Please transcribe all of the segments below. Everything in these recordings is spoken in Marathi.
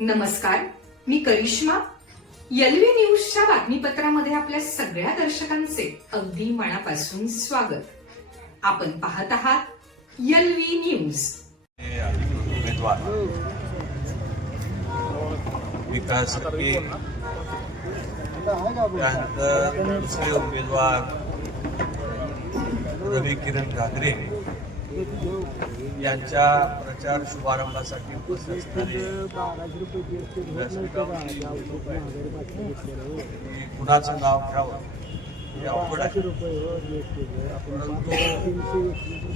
नमस्कार मी करिश्मा. एलव्ही न्यूजच्या बातमीपत्रामध्ये आपल्या सगळ्या दर्शकांचे अगदी मनापासून स्वागत. आपण पाहत आहात एलव्ही न्यूज. उमेदवार विकास दुसरे उमेदवार रवी किरण घागरे यांच्या प्रचार शुभारंभासाठी उपस्थित असणारे कुणाचं नाव घ्यावं हे अवघड आहे. परंतु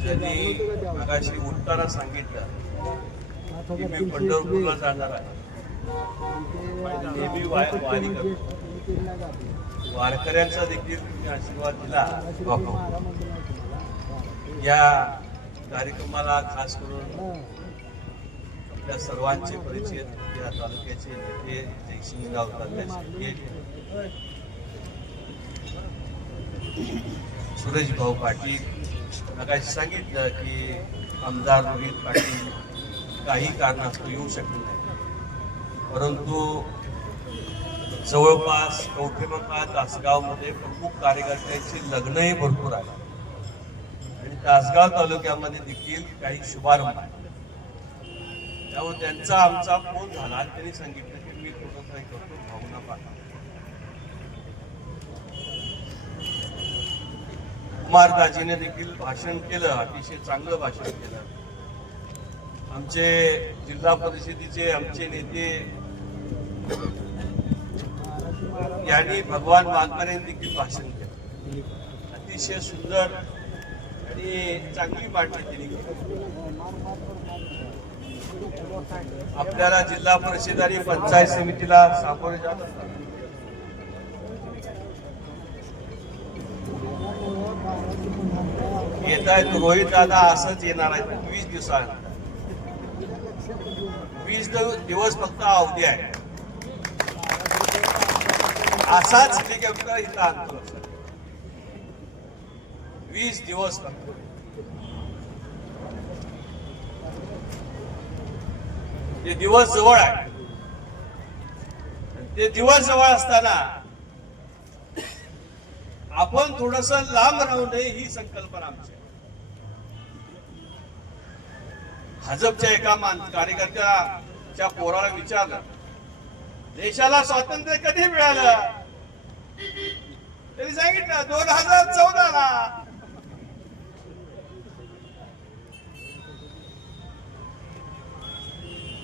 त्यांनी मगाशी उठताना सांगितलं की मी पंढरपूरला जाणार आहे. नेहमी वाय- वारी करतो. वारकऱ्यांचा देखील तुम्ही आशीर्वाद दिला. या कार्यक्रमाला खास करून आपल्या सर्वांचे परिचय या तालुक्याचे नेते जयसिंगराव तालुक्याचे सुरेश भाऊ पाटील. मगाशी सांगितलं की आमदार रोहित पाटील काही कारणास्तव येऊ शकले नाही. परंतु जवळपास कौठेमका तासगावमध्ये प्रमुख कार्यकर्त्यांची लग्नही भरपूर आहे आणि तासगाव तालुक्यामध्ये देखील काही शुभारंभ आहे त्यामुळे त्यांचा आमचा फोन झाला आणि त्यांनी सांगितलं की मी थोडं काय करतो भावना पाठवा कुमारदाजीने देखील भाषण केलं अतिशय चांगलं भाषण केलं. आमचे जिल्हा परिषदेचे आमचे नेते यांनी भगवान वाघमारे देखील भाषण केलं. अतिशय सुंदर आणि चांगली मांडणी त्यांनी केली आपल्याला जिल्हा परिषद आणि पंचायत समितीला सामोरे जात असतात. येत आहेत रोहित दादा असंच येणार आहेत. वीस दिवसात. वीस दिवस फक्त अवधी आहे. असाच हेलिकॉप्टर इथं आणतो वीस दिवस फक्त. ते दिवस जवळ आहे. ते दिवस जवळ असताना आपण थोडस लांब राहू नये ही संकल्पना आमची भाजपच्या एका मान कार्यकर्त्याच्या पोराला विचारलं देशाला स्वातंत्र्य कधी मिळालं? त्यांनी सांगितलं दोन हजार चौदा ला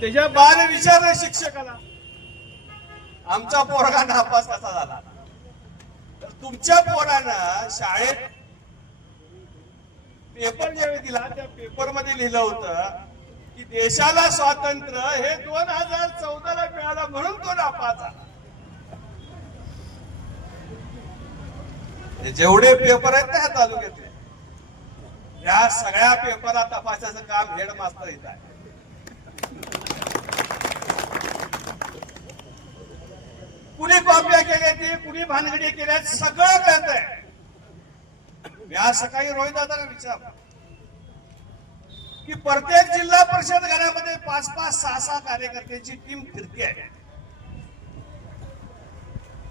त्याच्या बाल विचारलं शिक्षकाला. आमचा पोरगा नापास कसा झाला? तर तुमच्या पोरानं शाळेत पेपर ज्यावेळी दिला त्या पेपरमध्ये लिहिलं होतं की देशाला स्वातंत्र्य हे दोन हजार चौदा ला मिळालं म्हणून तो नापास झाला. जेवढे पेपर आहेत ना ह्या तालुक्यातले या सगळ्या पेपरा तपासाचं काम हेडमास्तर येत आहे. कुणी कॉप्या केल्या ते कुणी भानगडी केल्या सगळं कळत आहे मी आज सकाळी रोहित दादाला विचारलं की प्रत्येक जिल्हा परिषद घरामध्ये पाच पाच सहा सहा कार्यकर्त्यांची टीम फिरते आहे.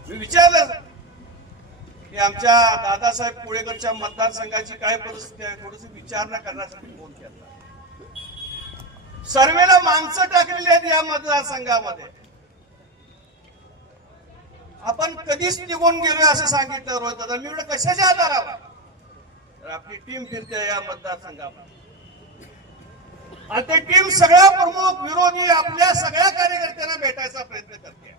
मी विचारलं की आमच्या दादासाहेब कुळेकरच्या मतदारसंघाची काय परिस्थिती आहे? थोडस विचारणा करण्यासाठी फोन केला. सर्वेला माणसं टाकलेली आहेत या मतदारसंघामध्ये. आपण कधीच निघून गेलोय असं सांगितलं रोहित दादा. मी एवढं कशाच्या आधारावर? तर आपली टीम फिरते या मतदारसंघामध्ये. आणि ते टीम सगळ्या प्रमुख विरोधी आपल्या सगळ्या कार्यकर्त्यांना भेटायचा प्रयत्न करते.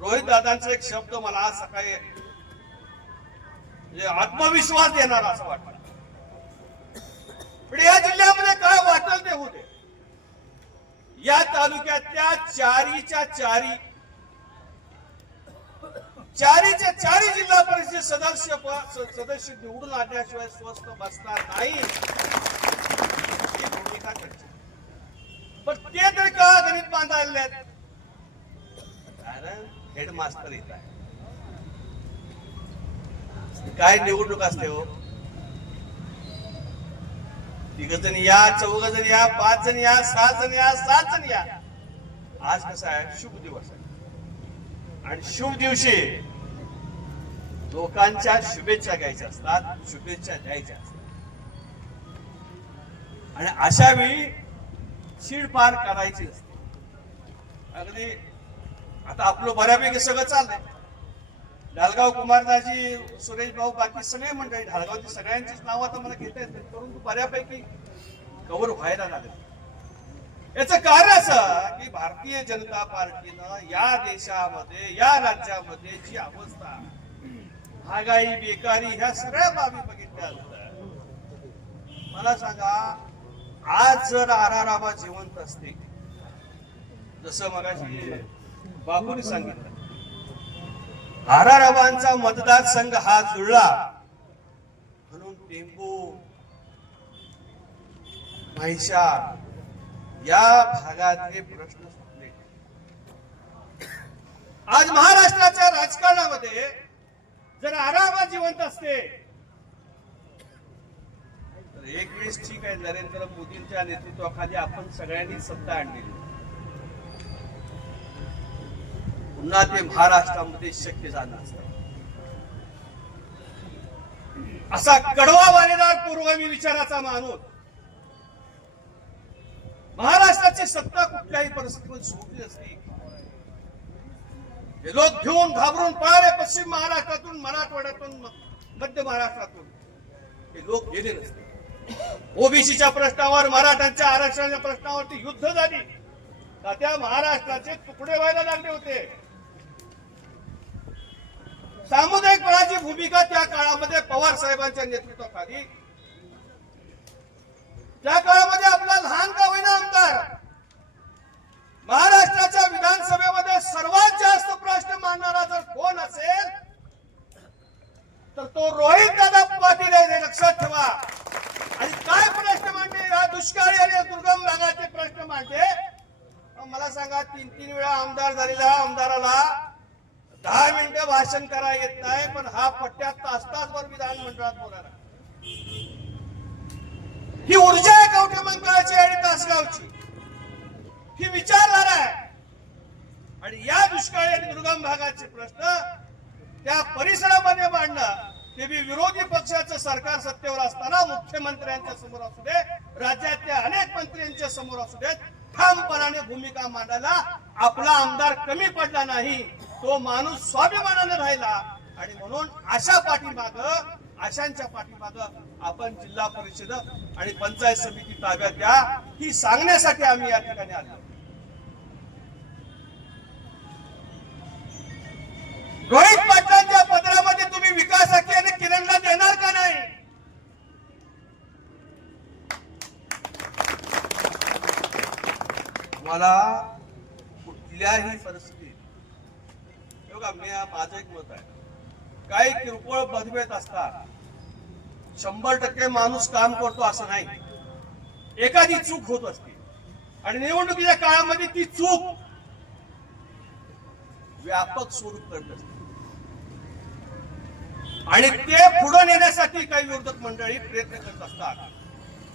रोहित दादांचा एक शब्द मला आज सकाळी म्हणजे आत्मविश्वास देणार असं वाटत पण या जिल्ह्यामध्ये काय वाटल ते होते या तालुक्यातल्या चारीच्या चारी चारीच्या चारी जिल्हा परिषद सदस्य सदस्य निवडून आणल्याशिवाय स्वस्त बसणार नाही. भूमिका त्यांची. पण ते तरी का गणित बांधायला आहेत? कारण हेडमास्तर येत आहे. काय निवडणूक असते हो? तिघ जण या चौघ जण या पाच जण या सहा जण या सात जण या. आज कसं आहे? शुभ दिवस आहे. आणि शुभ दिवशी लोकांच्या शुभेच्छा घ्यायच्या असतात शुभेच्छा द्यायच्या असतात. आणि अशा वेळी शीड पार करायची असते. अगदी आता आपलं बऱ्यापैकी सगळं चाललंय. ढालगाव कुमारदाजी सुरेश भाऊ बाकी सगळे मंडळी ढालगावची सगळ्यांचीच नावं आता मला घेता येत परंतु बऱ्यापैकी कव्हर व्हायला लागले याचं कारण असं की भारतीय जनता पार्टीनं या देशामध्ये या राज्यामध्ये जी अवस्था महागाई बेकारी ह्या सगळ्या बाबी बघितल्या मला सांगा आज जर आरारामा जिवंत असते जसं मगाशी बापूने सांगितलं आराराबांचा मतदारसंघ हा जुळला म्हणून टेंबू महिषा या भागातले प्रश्न सुटले. आज महाराष्ट्राच्या राजकारणामध्ये जर आरामात जिवंत असते. तर एक वेळेस ठीक आहे नरेंद्र मोदींच्या नेतृत्वाखाली आपण सगळ्यांनी सत्ता आणलेली. पुन्हा ते महाराष्ट्रामध्ये शक्य झालं असतं. असा कडवा वालेदार पुरोगामी विचाराचा माणूस महाराष्ट्राची सत्ता कुठल्याही परिस्थितीमध्ये सोडली असती. हे लोक घेऊन घाबरून पळाले पश्चिम महाराष्ट्रातून मराठवाड्यातून मध्य महाराष्ट्रातून. हे लोक गेले नसते. ओबीसीच्या प्रश्नावर मराठ्यांच्या आरक्षणाच्या प्रश्नावरती युद्ध झाली. का त्या महाराष्ट्राचे तुकडे व्हायला लागले होते? सामुदायिक बळाची भूमिका त्या काळामध्ये पवार साहेबांच्या नेतृत्वाखाली. त्या काळामध्ये आपला लहान का होईना आमदार महाराष्ट्राच्या विधानसभेमध्ये सर्वात जास्त प्रश्न मांडणारा जर कोण असेल तर तो रोहित दादा पाटील आहे लक्षात ठेवा. आणि काय प्रश्न मांडले? या दुष्काळी आणि दुर्गम भागाचे प्रश्न मांडले. मला सांगा तीन तीन वेळा आमदार झालेला आमदाराला दहा मिनिटं भाषण करा येत नाही पण हा पट्ट्या तास तासभर विधानमंडळात बोलायला. ही ऊर्जा आहे कवठे मंगळाची आणि तासगावची. ही विचारधारा आहे. आणि या दुष्काळी आणि दुर्गम भागाचे प्रश्न त्या परिसरामध्ये मांडणं ते बी विरोधी पक्षाचं सरकार सत्तेवर असताना मुख्यमंत्र्यांच्या समोर असू दे राज्यातल्या अनेक मंत्र्यांच्या समोर असू देत ठामपणाने भूमिका मांडायला आपला आमदार कमी पडला नाही तो माणूस स्वाभिमानाने राहिला. आणि म्हणून अशा पाठीमाग अशांच्या पाठीमाग आपण जिल्हा परिषद आणि पंचायत समिती ताब्यात द्या ही सांगण्यासाठी आम्ही या ठिकाणी आलो. रोहित पाटलांच्या पत्रामध्ये तुम्ही विकासाची आणि किरणला देणार का नाही? मला कुठल्याही परिस्थितीत बघा मी माझं एक मत आहे. काही किरकोळ पदवेत असतात. शंभर टक्के माणूस काम करतो असं नाही. एखादी चूक होत असते. आणि निवडणुकीच्या काळामध्ये ती चूक व्यापक स्वरूप करत असते. आणि ते पुढे नेण्यासाठी काही विरोधक मंडळी प्रयत्न करत असतात.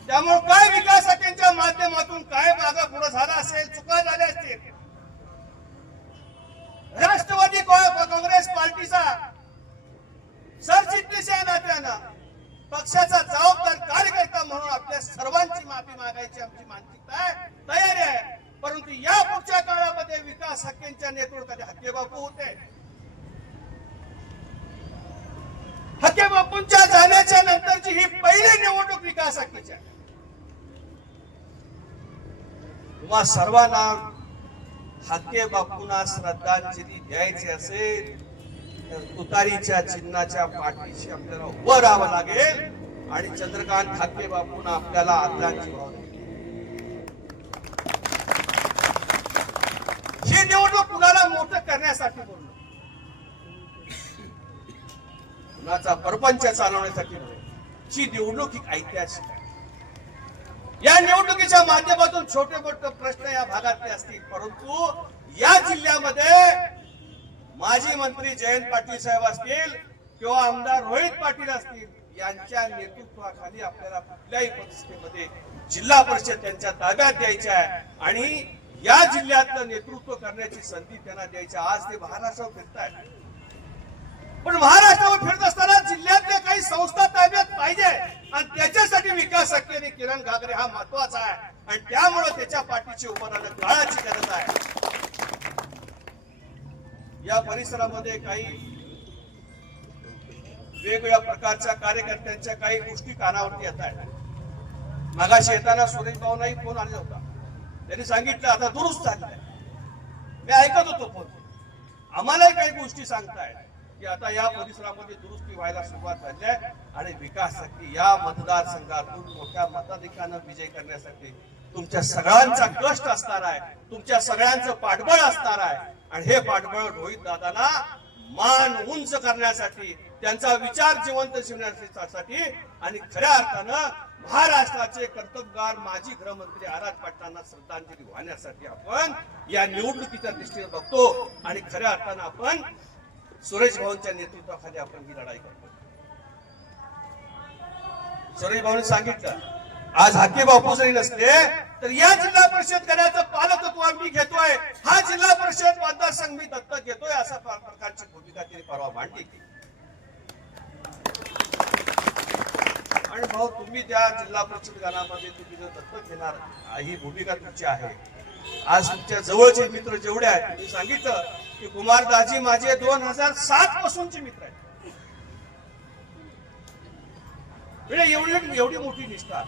त्यामुळे काय विकासाच्या माध्यमातून? काय मागा पुढे झाला असेल? चुका झाल्या असतील? राष्ट्रवादी काँग्रेस पार्टीचा सरचिटणीस या नात्यानं. पक्षाचा जबाबदार कार्यकर्ता म्हणून आपल्या सर्वांची माफी मागायची आमची मानसिकता आहे तयारी आहे. परंतु या पुढच्या काळामध्ये विकास हक्केंच्या नेतृत्वात हक्के बापू होते. हक्के बापूंच्या जाण्याच्या नंतरची ही पहिली निवडणूक विकास हक्कीची आहे. तुम्हा सर्वांना हक्के बापूंना श्रद्धांजली द्यायची असेल तर तुतारीच्या चिन्हाच्या पाठीशी आपल्याला उभं राहावं लागेल. आणि चंद्रकांत हाके बापून आपल्याला आदरांची भाव ही निवडणूक कुणाला मोठं करण्यासाठी बोललो? कुणाचा परपंच चालवण्यासाठी बोललो. ही निवडणूक ही ऐतिहासिक आहे. या निवडणुकीच्या माध्यमातून छोटे मोठे प्रश्न या भागातले असतील परंतु या जिल्ह्यामध्ये माजी मंत्री जयंत पाटील साहेब असतील किंवा आमदार रोहित पाटील असतील यांच्या नेतृत्वाखाली आपल्याला कुठल्याही परिस्थितीमध्ये जिल्हा परिषद त्यांच्या ताब्यात द्यायच्या आहे. आणि या जिल्ह्यातलं नेतृत्व करण्याची संधी त्यांना द्यायची आज ते महाराष्ट्रावर फिरतायत. पण महाराष्ट्रावर फिरत असताना जिल्ह्यातल्या काही संस्था ताब्यात पाहिजे आणि त्याच्यासाठी विकास आणि किरण घागरे हा महत्त्वाचा आहे. आणि त्यामुळे त्याच्या पाठीची उभं काळाची गरज आहे. या परिसरामध्ये काही वेगवेगळ्या प्रकारच्या कार्यकर्त्यांच्या काही गोष्टी कानावरती येत आहेत. मागाशी येताना सुरेश भाऊनाही फोन आला होता. त्यांनी सांगितलं आता दुरुस्त झालंय मी ऐकत होतो फोन. आम्हालाही काही गोष्टी सांगतायत की आता या परिसरामध्ये दुरुस्ती व्हायला सुरुवात झाली आहे आणि विकासासाठी या मतदारसंघातून मोठ्या मताधिकानं विजय करण्यासाठी तुमच्या सगळ्यांचा कष्ट असणार आहे. तुमच्या सगळ्यांचं पाठबळ असणार आहे. आणि हे पाठबळ रोहित दादाला मान उंच करण्यासाठी त्यांचा विचार जिवंत ठेवण्यासाठी आणि खऱ्या अर्थानं महाराष्ट्राचे कर्तबगार माजी गृहमंत्री आराज पाटलांना श्रद्धांजली वाहण्यासाठी आपण या निवडणुकीच्या दृष्टीने बघतो आणि खऱ्या अर्थानं आपण सुरेश भाऊंच्या नेतृत्वाखाली आपण ही लढाई करतो. सुरेश भाऊने सांगितलं आज हाके बापू जरी नसले तर या जिल्हा परिषद गणाचं पालकत्व मी घेतोय. हा जिल्हा परिषद मतदारसंघ मी दत्तक घेतोय अशा प्रकारची भूमिका त्यांनी परवा मांडली आणि भाऊ तुम्ही त्या जिल्हा परिषद गणामध्ये तुम्ही जर दत्तक घेणार ही भूमिका तुमची आहे. आज तुमच्या जवळचे मित्र जेवढे आहेत तुम्ही सांगितलं की कुमार दाजी माझे दोन हजार सात पासूनचे मित्र आहेत. एवढी एवढी मोठी निष्ठा.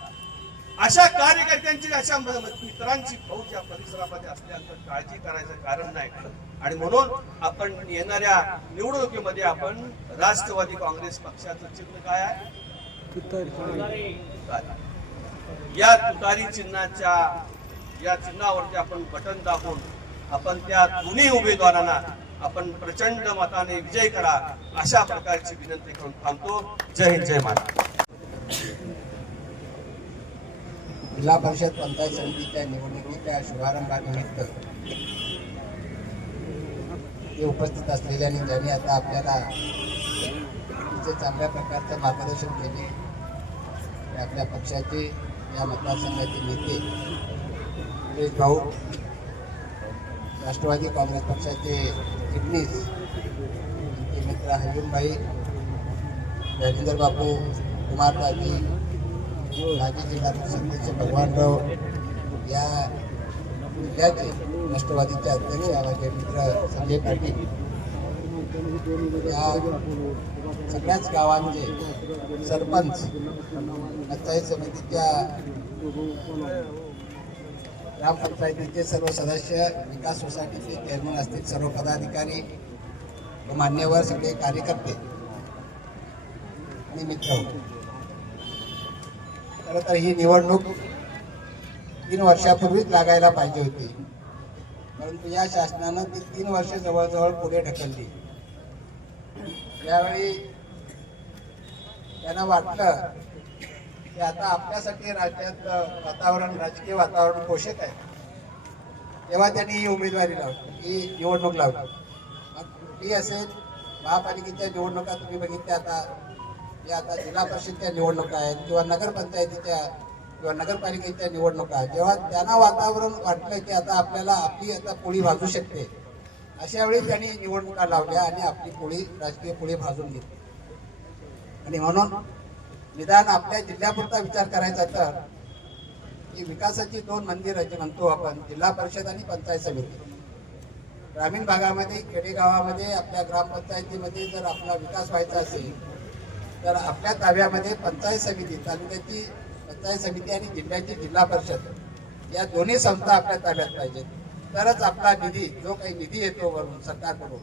अशा कार्यकर्त्यांची अशा मित्रांची फौज या परिसरामध्ये असल्याचं काळजी करायचं कारण नाही. आणि म्हणून आपण येणाऱ्या निवडणुकीमध्ये आपण राष्ट्रवादी काँग्रेस पक्षाचं चिन्ह काय आहे? या तुतारी चिन्हाच्या या चिन्हावरती आपण बटन दाबून आपण त्या दोन्ही उमेदवारांना आपण प्रचंड मताने विजय करा अशा प्रकारची विनंती करून थांबतो. जय हिंद जय महाराष्ट्र. जिल्हा परिषद पंचायत समितीच्या निवडणुकीच्या शुभारंभानिमित्त ते उपस्थित असलेल्या आणि ज्यांनी आता आपल्याला तिचे चांगल्या प्रकारचं मार्गदर्शन केले ते आपल्या पक्षाचे या मतदारसंघाचे नेते सुरेश भाऊ राष्ट्रवादी काँग्रेस पक्षाचे चिटणीस आमचे मित्र हयुमभाई राजेंद्र बापू कुमारदाजी माजी जिल्हा परिषदेचे भगवानराव या जिल्ह्याचे राष्ट्रवादीचे अध्यक्ष माझे मित्र संजय पाटील या सगळ्याच गावांचे सरपंच पंचायत समितीच्या ग्रामपंचायतीचे सर्व सदस्य विकास सोसायटीचे चेअरमन असतील सर्व पदाधिकारी व मान्यवर सगळे कार्यकर्ते आणि मित्र खरं तर ही निवडणूक तीन वर्षापूर्वीच लागायला पाहिजे होती. परंतु या शासनानं ती तीन वर्ष जवळजवळ पुढे ढकलली. यावेळी त्यांना वाटलं की आता आपल्यासाठी राज्यात वातावरण राजकीय वातावरण पोषक आहे. तेव्हा त्यांनी ही उमेदवारी लावली ही निवडणूक लावली. मग कुठली असेल महापालिकेच्या निवडणुका तुम्ही बघितल्या आता या आता जिल्हा परिषदच्या निवडणुका आहेत किंवा नगरपंचायतीच्या किंवा नगरपालिकेच्या निवडणुका जेव्हा त्यांना वातावरण वाटलं की आता आपल्याला आपली आता पोळी भाजू शकते अशा वेळी त्यांनी निवडणुका लावल्या आणि आपली पोळी राजकीय पोळी भाजून घेतली. आणि म्हणून निदान आपल्या जिल्ह्यापुरता विचार करायचा तर की विकासाची दोन मंदिरं जी म्हणतो आपण जिल्हा परिषद आणि पंचायत समिती. ग्रामीण भागामध्ये खेडेगावामध्ये आपल्या ग्रामपंचायतीमध्ये जर आपला विकास व्हायचा असेल तर आपल्या ताब्यामध्ये पंचायत समिती तालुक्याची पंचायत समिती आणि जिल्ह्याची जिल्हा परिषद या दोन्ही संस्था आपल्या ताब्यात पाहिजेत. तरच आपला निधी जो काही निधी येतो वरून सरकारकडून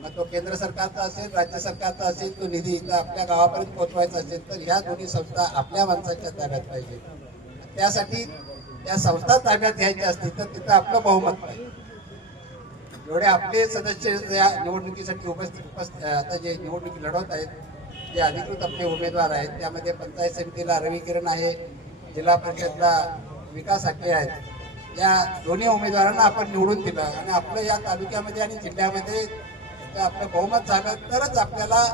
मग तो केंद्र सरकारचा असेल राज्य सरकारचा असेल तो निधी इथं आपल्या गावापर्यंत पोहोचवायचा असेल तर ह्या दोन्ही संस्था आपल्या माणसाच्या ताब्यात पाहिजे त्यासाठी त्या संस्था ताब्यात घ्यायच्या असतील तर तिथं आपलं बहुमत पाहिजे जेवढे आपले सदस्य या निवडणुकीसाठी उपस्थित उपस्थित आता जे निवडणुकी लढवत आहेत जे अधिकृत आपले उमेदवार आहेत त्यामध्ये पंचायत समितीला रवी किरण आहे जिल्हा परिषदला विकास हाके आहेत. या दोन्ही उमेदवारांना आपण निवडून दिलं आणि आपलं या तालुक्यामध्ये आणि जिल्ह्यामध्ये आपलं बहुमत झालं तरच आपल्याला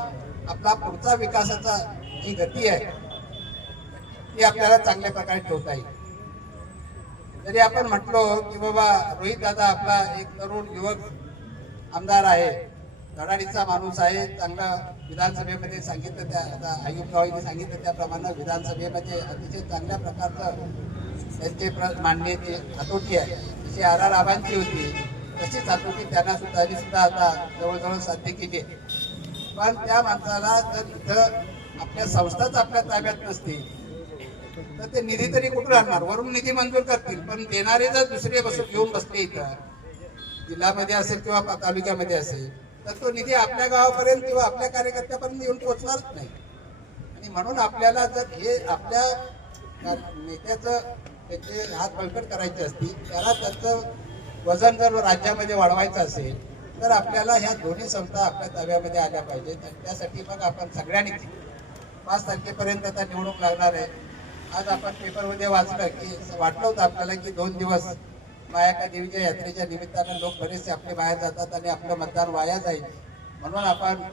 आपला पुढचा विकासाचा जी गती आहे ती आपल्याला चांगल्या प्रकारे ठेवता येईल. जरी आपण म्हटलो की बाबा रोहित दादा आपला एक तरुण युवक आमदार आहे धडाडीचा माणूस आहे चांगला विधानसभेमध्ये सांगितलं त्या आता आयुब गावांनी सांगितलं त्याप्रमाणे विधानसभेमध्ये अतिशय चांगल्या प्रकारचं त्यांचे प्र मांडण्याची हातोटी आहे. जशी आर आर आबांची होती तशीच हातोटी त्यांना सुद्धा सुद्धा आता जवळजवळ साध्य केली पण त्या माणसाला जर इथं आपल्या संस्थाच आपल्या ताब्यात नसतील तर ते निधी तरी कुठून आणणार? वरून निधी मंजूर करतील पण देणारे जर दुसरे बसून घेऊन बसले इथं जिल्ह्यामध्ये असेल किंवा तालुक्यामध्ये असेल तर तो निधी आपल्या गावापर्यंत किंवा आपल्या कार्यकर्त्यापर्यंत येऊन पोहोचणारच नाही. आणि म्हणून आपल्याला जर हे आपल्या नेत्याचं त्याचे हात बळकट करायचे असतील त्याला त्याचं वजन जर राज्यामध्ये वाढवायचं असेल तर आपल्याला ह्या दोन्ही संस्था आपल्या ताब्यामध्ये आल्या पाहिजेत. आणि त्यासाठी मग आपण सगळ्यांनी पाच तारखेपर्यंत आता निवडणूक लागणार आहे. आज आपण पेपरमध्ये वाचलं की वाटलं होतं आपल्याला की दोन दिवस मायाका देवीच्या यात्रेच्या निमित्तानं लोक बरेचसे आपले बाहेर जातात आणि आपलं मतदान वाया जाईल. म्हणून आपण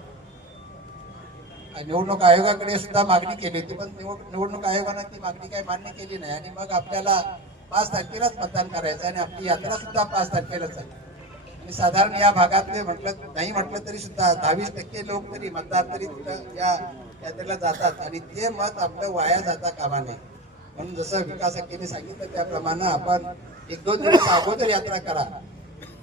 निवडणूक आयोगाकडे सुद्धा मागणी केली होती पण निवडणूक आयोगानं ती मागणी काही मान्य केली नाही. आणि मग आपल्याला पाच तारखेलाच मतदान करायचं आणि आपली यात्रा सुद्धा पाच तारखेलाच आहे. आणि साधारण या भागातले म्हटलं नाही म्हटलं तरी सुद्धा दहावीस टक्के लोक तरी मतदार तरी या यात्रेला जातात आणि ते मत आपलं वाया जाता कामा नये. म्हणून जसं विकास अक्कीने सांगितलं त्याप्रमाणे आपण एक दोन दिवस अगोदर यात्रा करा.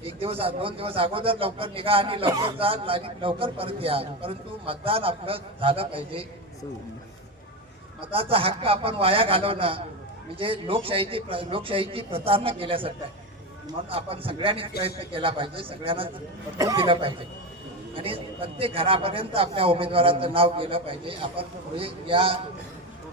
एक दिवस दोन दिवस अगोदर लवकर निघा आणि लवकर जा आणि लवकर परत या. परंतु मतदान आपलं झालं पाहिजे. मताचा हक्क आपण वाया घालवणं म्हणजे लोकशाहीची प्र- लोकशाहीची प्रतारणा केल्यासारखं आहे. म्हणून आपण सगळ्यांनी प्रयत्न केला पाहिजे सगळ्यांना पटवून दिलं पाहिजे. आणि प्रत्येक घरापर्यंत आपल्या उमेदवाराचं नाव गेलं पाहिजे. आपण पुढे या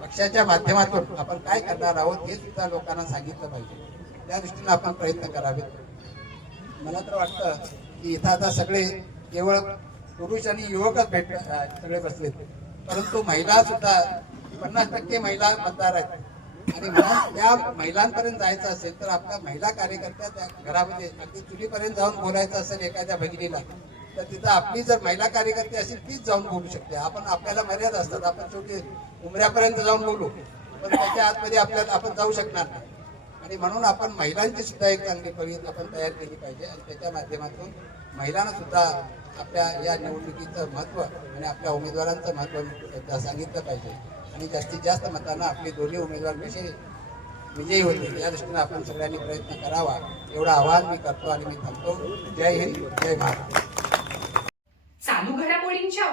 पक्षाच्या माध्यमातून आपण काय करणार आहोत हे सुद्धा लोकांना सांगितलं पाहिजे. त्या दृष्टीने आपण प्रयत्न करावेत. मला तर वाटतं की इथं आता सगळे केवळ पुरुष आणि युवकच भेट सगळे बसलेत. परंतु महिला सुद्धा पन्नास टक्के महिला मतदार आहेत. आणि म्हणून त्या महिलांपर्यंत जायचं असेल तर आपल्या महिला कार्यकर्त्या त्या घरामध्ये अगदी चुलीपर्यंत जाऊन बोलायचं असेल एखाद्या भगिनीला तर तिथं आपली जर महिला कार्यकर्ती असेल तीच जाऊन बोलू शकते. आपण आपल्याला मर्यादा असतात. आपण शेवटी उमऱ्यापर्यंत जाऊन बोलू. पण त्याच्या आतमध्ये आपल्याला आपण जाऊ शकणार नाही. आणि म्हणून आपण महिलांची सुद्धा एक चांगली फळी आपण तयार केली पाहिजे. आणि त्याच्या माध्यमातून महिलांना सुद्धा आपल्या या निवडणुकीचं महत्त्व आणि आपल्या उमेदवारांचं महत्त्व सांगितलं पाहिजे. आणि जास्तीत जास्त मतांना आपले दोन्ही उमेदवार विषयी विजयी होतील. या दृष्टीने आपण सगळ्यांनी प्रयत्न करावा. एवढं आवाहन मी करतो आणि मी थांबतो. जय हिंद. जय महाराष्ट्र